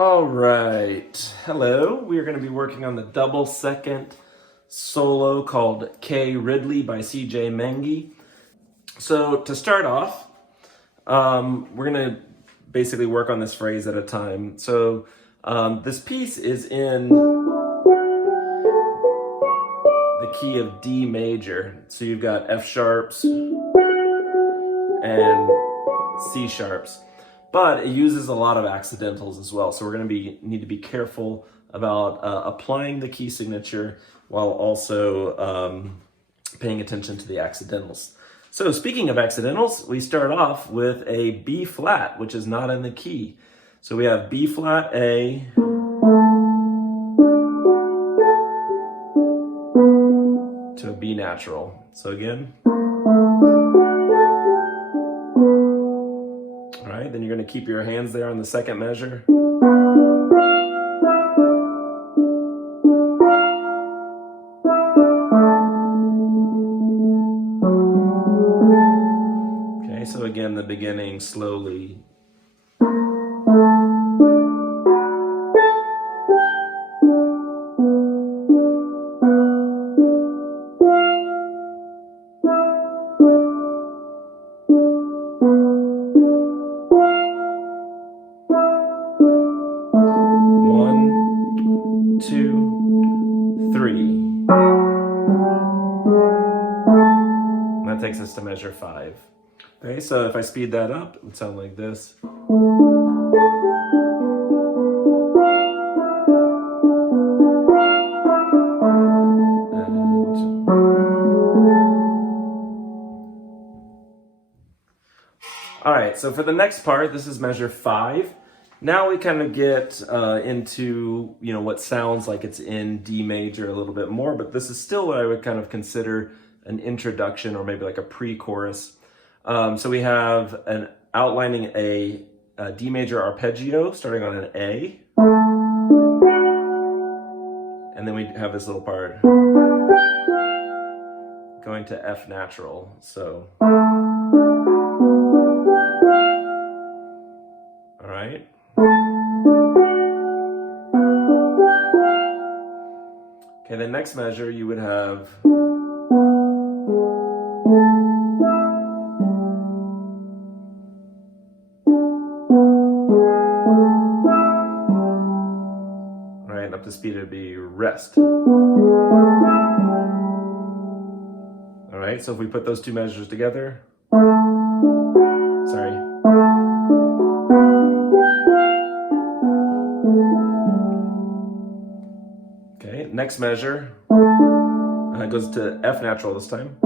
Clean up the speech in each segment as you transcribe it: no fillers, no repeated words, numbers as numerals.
All right, hello. We are going to be working on the double second solo called K Ridley by C.J. Mengi. So to start off, we're going to basically work on this phrase at a time. So this piece is in the key of D major. So you've got F sharps and C sharps. But it uses a lot of accidentals as well. So we're going to need to be careful about applying the key signature while also paying attention to the accidentals. So speaking of accidentals, we start off with a B flat, which is not in the key. So we have B flat A to a B natural. So again. All right, then you're going to keep your hands there on the second measure. Okay, so again, the beginning slowly. That takes us to measure 5. Okay, so if I speed that up, it would sound like this. All right, so for the next part, this is measure 5. Now we kind of get into, what sounds like it's in D major a little bit more, but this is still what I would kind of consider an introduction or maybe like a pre-chorus. So we have an outlining a D major arpeggio starting on an A. And then we have this little part going to F natural. So, all right. Okay, the next measure you would have up to speed, it would be rest. All right, so if we put those two measures together, sorry. Okay, next measure goes to F natural this time.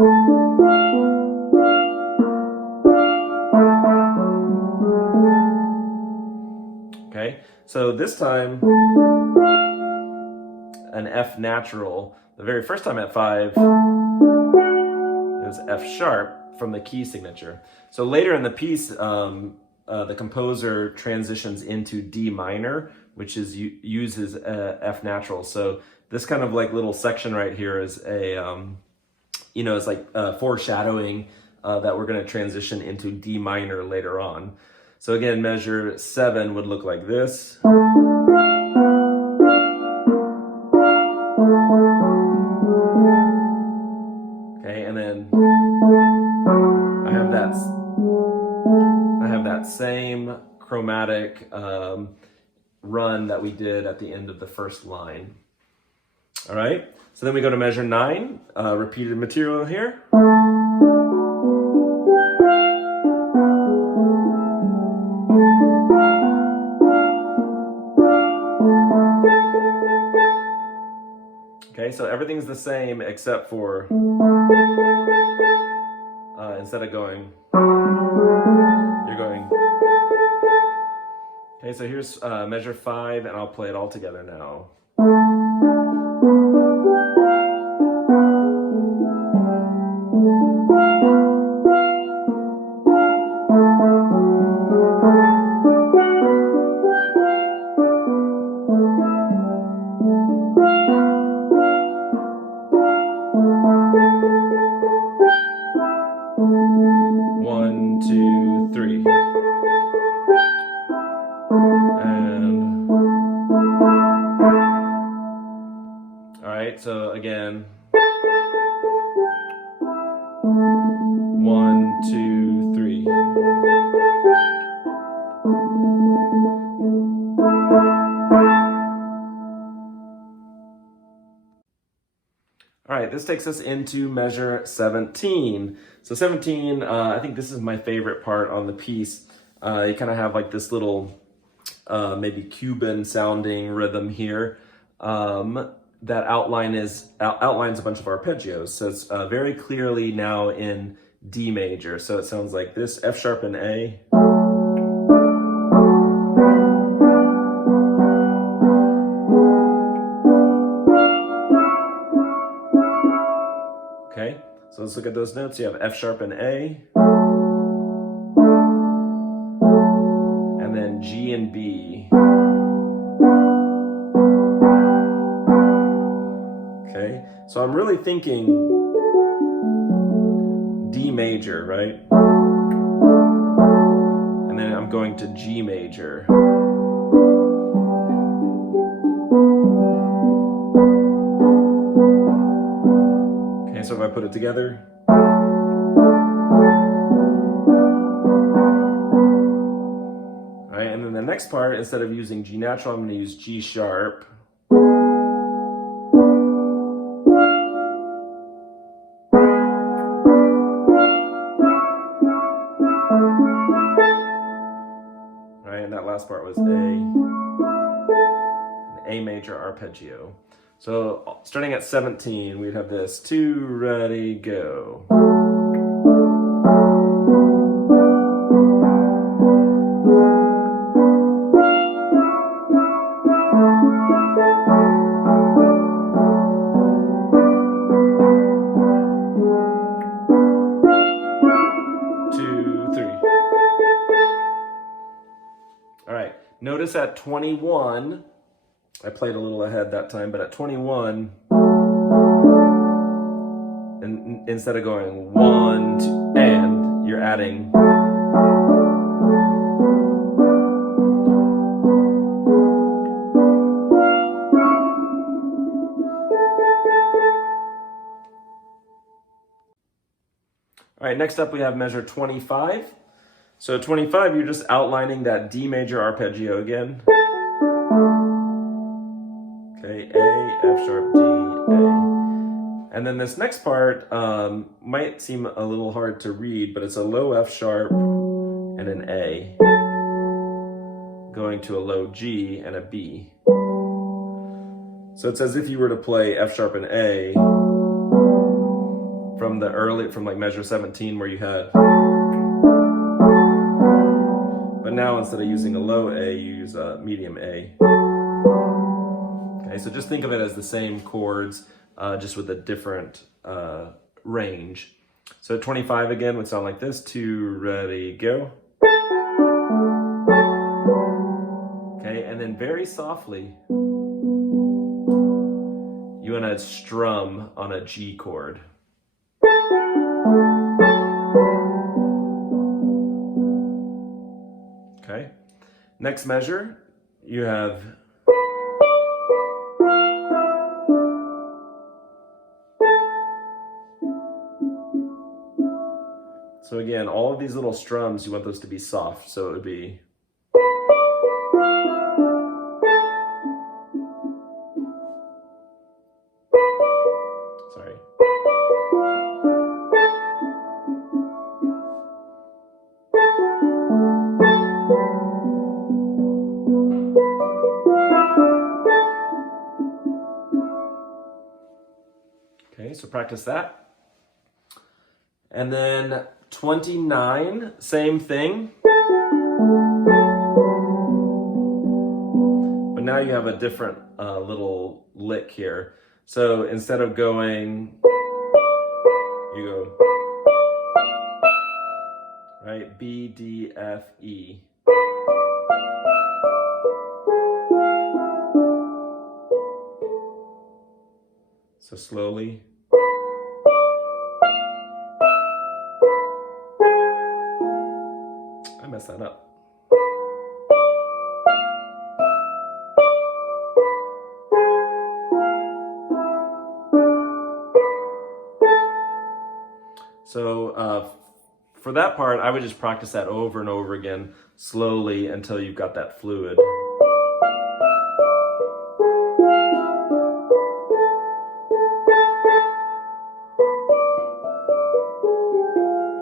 Okay, so this time, an F natural. The very first time at 5, it was F sharp from the key signature. So later in the piece, the composer transitions into D minor, which uses F natural. So this kind of like little section right here is it's like foreshadowing that we're going to transition into D minor later on. So again, measure 7 would look like this. Okay, and then I have that same chromatic run that we did at the end of the first line. All right, so then we go to measure 9, repeated material here. Okay, so everything's the same except for instead of going, you're going. Okay, so here's measure 5, and I'll play it all together now. One, two, three. And again. 1, 2, 3. All right, this takes us into measure 17. So 17, I think this is my favorite part on the piece. You kind of have like this little maybe Cuban sounding rhythm here that outlines a bunch of arpeggios. So it's very clearly now in D major. So it sounds like this: F sharp and A. Okay, so let's look at those notes. You have F sharp and A, and then G and B. Okay, so I'm really thinking D major, right? And then I'm going to G major. Okay, so if I put it together. All right, and then the next part, instead of using G natural, I'm going to use G sharp. And that last part was an A major arpeggio. So starting at 17, we'd have this: 2, ready, go. Notice at 21, I played a little ahead that time, but at 21, and instead of going 1, 2, and, you're adding. All right, next up we have measure 25. So 25, you're just outlining that D major arpeggio again. Okay, A, F sharp, D, A. And then this next part might seem a little hard to read, but it's a low F sharp and an A, going to a low G and a B. So it's as if you were to play F sharp and A from like measure 17 where you had. But now instead of using a low A, you use a medium A. Okay, so just think of it as the same chords, just with a different range. So 25 again would sound like this: 2, ready, go. Okay, and then very softly, you want to strum on a G chord. Okay, next measure, you have so again, all of these little strums, you want those to be soft, so it would be sorry. Okay, so practice that. And then 29, same thing. But now you have a different little lick here. So instead of going, you go, right, B, D, F, E. So slowly. I messed that up. for that part, I would just practice that over and over again, slowly, until you've got that fluid.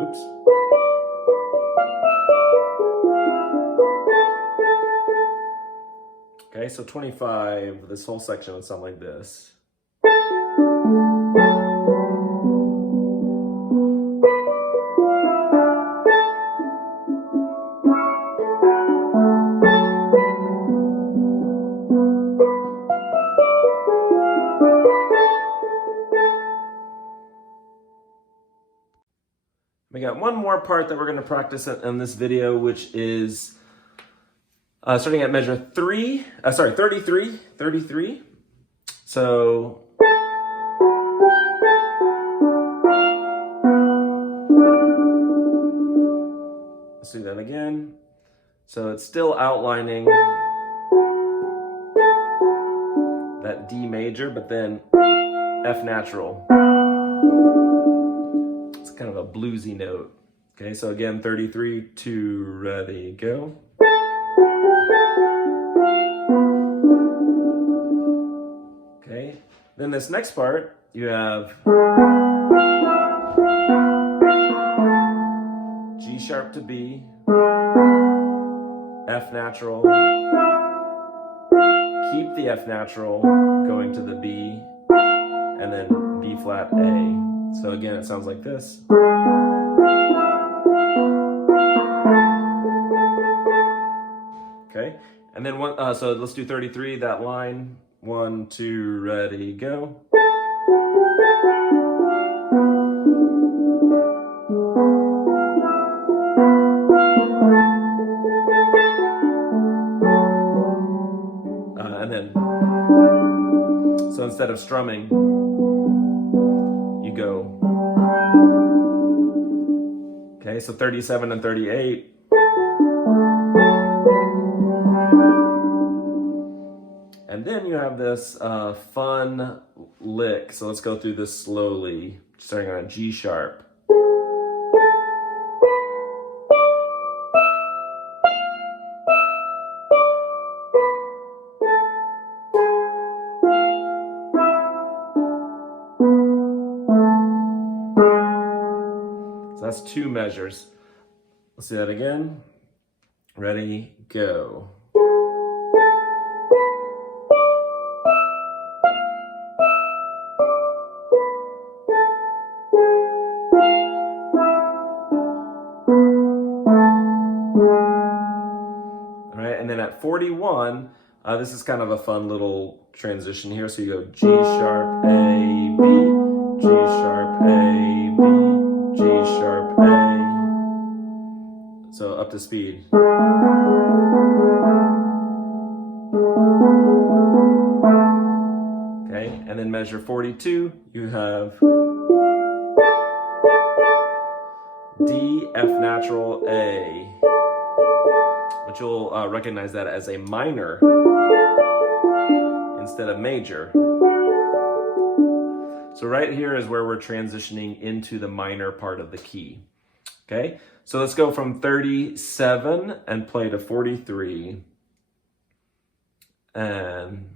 Oops. Okay, so 25, this whole section would sound like this. We got one more part that we're going to practice in this video, which is starting at measure 33. So let's do that again. So it's still outlining that D major, but then F natural. It's kind of a bluesy note. Okay, so again, 33, 2, ready, go. Okay, then this next part, you have G sharp to B, F natural, keep the F natural going to the B, and then B flat A. So again, it sounds like this. Okay, and then so let's do 33, that line. 1, 2, ready, go. And then, so instead of strumming, you go. Okay, so 37 and 38. And then you have this fun lick. So let's go through this slowly, starting on a G sharp. So that's 2 measures. Let's do that again. Ready, go. And then at 41, this is kind of a fun little transition here. So you go G sharp, A, B, G sharp, A, B, G sharp, A. So up to speed. Okay, and then measure 42, you have D, F natural, A. But you'll recognize that as a minor instead of major. So right here is where we're transitioning into the minor part of the key. Okay, so let's go from 37 and play to 43. And